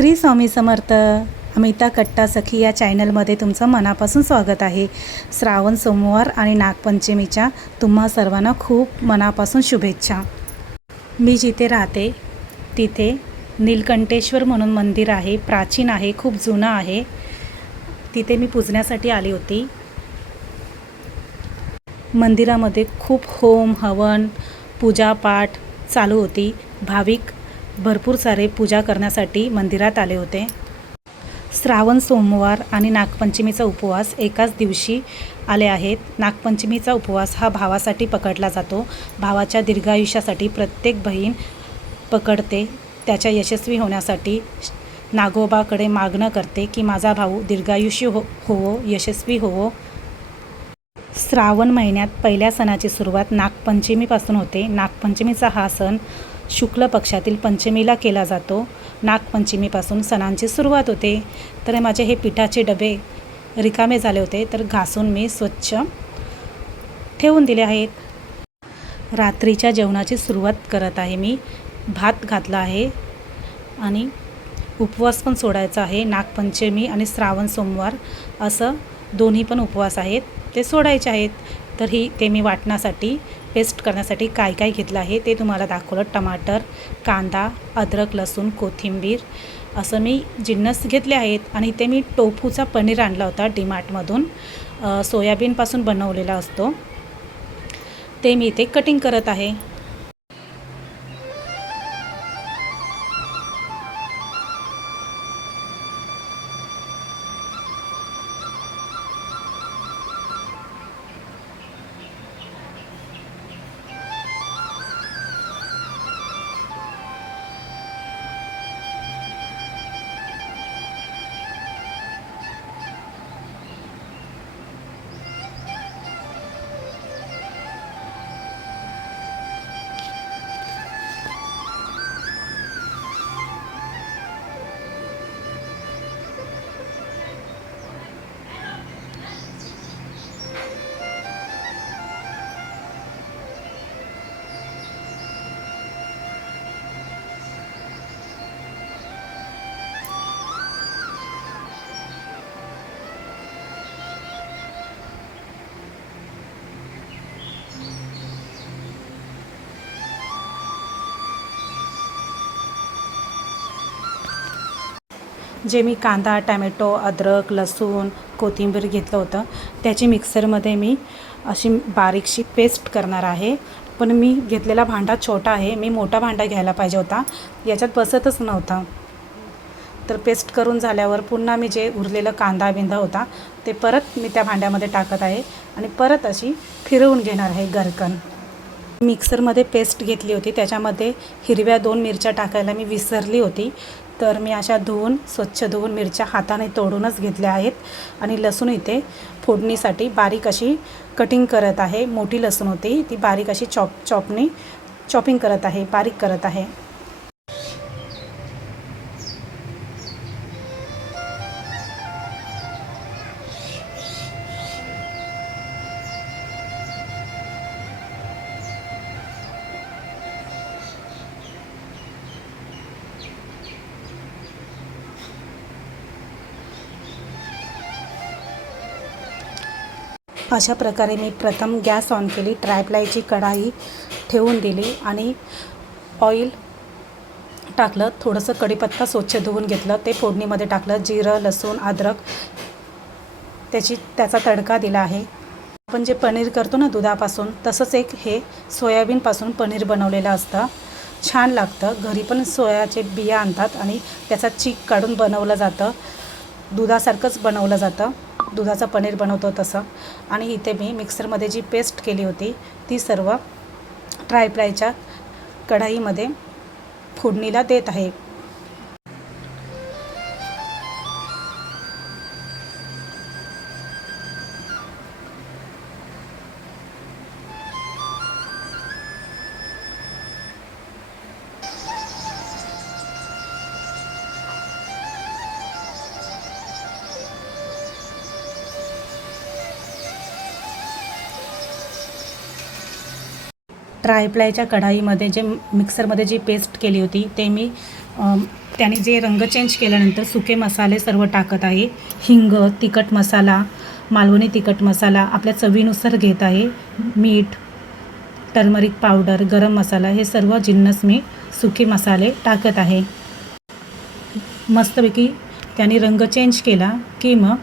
श्री स्वामी समर्थ। अमिता कट्टा सखी या चॅनलमध्ये तुमचं मनापासून स्वागत आहे। श्रावण सोमवार आणि नागपंचमीच्या तुम्हा सर्वांना खूप मनापासून शुभेच्छा। मी जिथे राहते तिथे नीलकंठेश्वर म्हणून मंदिर आहे, प्राचीन आहे, खूप जुनं आहे। तिथे मी पूजण्यासाठी आली होती। मंदिरामध्ये खूप होम हवन पूजापाठ चालू होती। भाविक भरपूर सारे पूजा करण्यासाठी मंदिरात आले होते। श्रावण सोमवार आणि नागपंचमीचा उपवास एकाच दिवशी आले आहेत। नागपंचमीचा उपवास हा भावासाठी पकडला जातो। भावाच्या दीर्घायुष्यासाठी प्रत्येक बहीण पकडते। त्याच्या यशस्वी होण्यासाठी नागोबाकडे मागणं करते की माझा भाऊ दीर्घायुष्य होवो, यशस्वी होवो। श्रावण महिन्यात पहिल्या सणाची सुरुवात नागपंचमीपासून होते। नागपंचमीचा हा सण शुक्ल पक्षातील पंचमीला केला जातो। नागपंचमीपासून सणांची सुरुवात होते। तर माझे हे पिठाचे डबे रिकामे झाले होते, तर घासून मी स्वच्छ ठेवून दिले आहेत। रात्रीच्या जेवणाची सुरुवात करत आहे मी। भात घातला आहे आणि उपवास पण सोडायचा आहे। नागपंचमी आणि श्रावण सोमवार असं दोन्ही पण उपवास आहेत, ते सोडायचे आहेत। तर ते मी वाटण्यासाठी पेस्ट करण्यासाठी काय काय घेतलं आहे ते तुम्हाला दाखवलं। टमाटर, कांदा, अद्रक, लसूण, कोथिंबीर असं मी जिन्नस घेतले आहेत। आणि ते मी टोफूचा पनीर आणला होता डीमार्टमधून, सोयाबीनपासून बनवलेला असतो। ते मी इथे कटिंग करत आहे। जे मी कांदा, टॅमॅटो, अद्रक, लसूण, कोथिंबीर घेतलं होतं त्याची मिक्सरमध्ये मी अशी बारीकशी पेस्ट करणार आहे। पण मी घेतलेला भांडा छोटा आहे, मी मोठा भांडा घ्यायला पाहिजे होता, याच्यात बसतच नव्हता। तर पेस्ट करून झाल्यावर पुन्हा मी जे उरलेलं कांदा बिंदा होता ते परत मी त्या भांड्यामध्ये टाकत आहे आणि परत अशी फिरवून घेणार आहे गरकन। मिक्सरमध्ये पेस्ट घेतली होती, त्याच्यामध्ये हिरव्या 2 मिरच्या टाकायला मी विसरली होती। तर मी अशा स्वच्छ धुवून मिरच्या हाताने तोडूनच घेतल्या आहेत। आणि लसूण इथे फोडणीसाठी बारीक अशी कटिंग करत आहे। मोठी लसूण होती ती बारीक अशी चॉपिंग करत आहे, बारीक करत आहे। अशा प्रकारे मी प्रथम गॅस ऑन केली, ट्रायप्लायची कढाई ठेवून दिली आणि ऑइल टाकलं। थोडंसं कढीपत्ता स्वच्छ धुवून घेतलं, ते फोडणीमध्ये टाकलं। जिरं, लसूण, अद्रक त्याचा तडका दिला आहे। आपण जे पनीर करतो ना दुधापासून, तसंच एक हे सोयाबीनपासून पनीर बनवलेलं असतं, छान लागतं। घरी पण सोयाचे बिया आणतात आणि त्याचा चीक काढून बनवलं जातं, दुधासारखंच बनवलं जातं, दुधाचं पनीर बनवतो तसं। आणि इथे मी मिक्सरमध्ये जी पेस्ट केली होती ती सर्व ट्रायप्लायच्या कढाईमध्ये फोडणीला देत आहे। ट्रायप्लायच्या कढाईमध्ये जे मिक्सरमध्ये जी पेस्ट केली होती ते मी त्याने जे रंग चेंज केल्यानंतर सुके मसाले सर्व टाकत आहे. हिंग, तिखट मसाला, मालवणी तिखट मसाला आपल्या चवीनुसार घेत आहे. मीठ, टर्मरिक पावडर, गरम मसाला हे सर्व जिन्नस मी सुके मसाले टाकत आहे. मस्तपैकी त्याने रंग चेंज केला की मग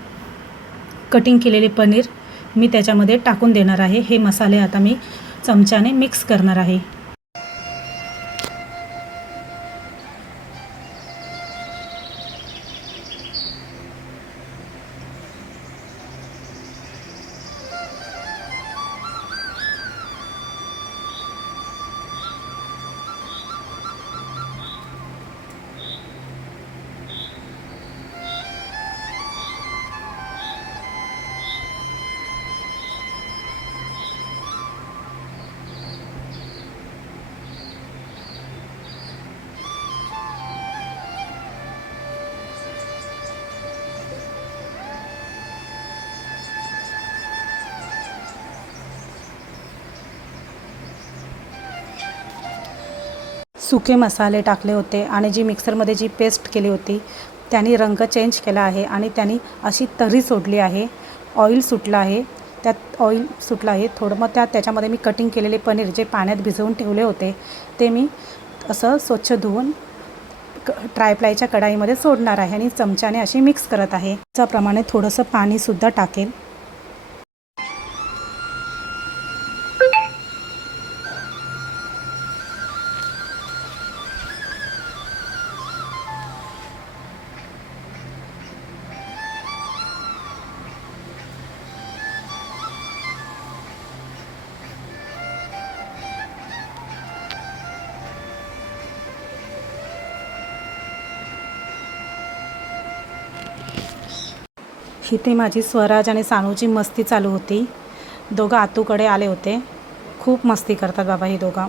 कटिंग केलेले पनीर मी त्याच्यामध्ये टाकून देणार आहे. हे मसाले आता मी चमच्याने मिक्स करणार आहे. सुके मसाले टाकले होते आणि जी मिक्सरमध्ये जी पेस्ट केली होती त्याने रंग चेंज केला आहे आणि त्याने अशी तर्री सोडली आहे. ऑइल सुटलं आहे. त्यात ऑइल सुटलं आहे थोडं. मग त्याच्यामध्ये मी कटिंग केलेले पनीर जे पाण्यात भिजवून ठेवले होते ते मी असं स्वच्छ धुवून ट्रायप्लायच्या कढाईमध्ये सोडणार आहे आणि चमच्याने अशी मिक्स करत आहे. त्याप्रमाणे थोडंसं पाणीसुद्धा टाकेल. इथे माझी स्वराज आणि सानूची मस्ती चालू होती. दोघं आतूकडे आले होते. खूप मस्ती करतात बाबा ही दोघं.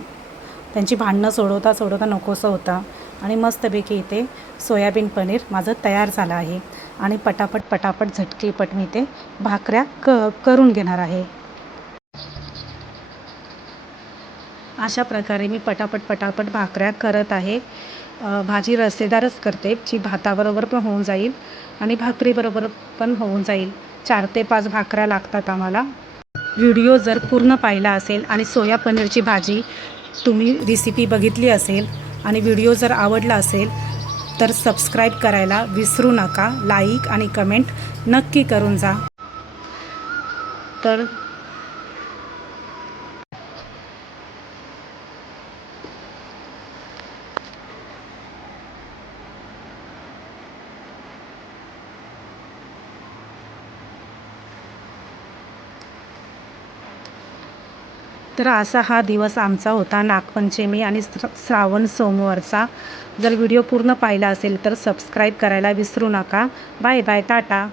त्यांची भांडणं सोडवता नकोसं होतं. आणि मस्तपैकी इथे सोयाबीन पनीर माझं तयार झालं आहे आणि पटापट झटकीपट मी ते भाकऱ्या करून घेणार आहे. अशा प्रकारे मी पटापट भाकऱ्या करत आहे. भाजी रस्सेदारच करते जी भाताबरोबर पण होऊन जाईल आणि भाकरीबरोबर पण होऊन जाईल. 4 ते 5 भाकऱ्या लागतात आम्हाला. व्हिडिओ जर पूर्ण पाहिला असेल आणि सोया पनीरची भाजी तुम्ही रेसिपी बघितली असेल आणि व्हिडिओ जर आवडला असेल तर सबस्क्राईब करायला विसरू नका. लाईक आणि कमेंट नक्की करून जा. तर असा हा दिवस आमचा होता नागपंचमी आणि श्रावण सोमवारचा. जर व्हिडिओ पूर्ण पाहिला असेल तर सबस्क्राईब करायला विसरू नका. Bye bye, Tata.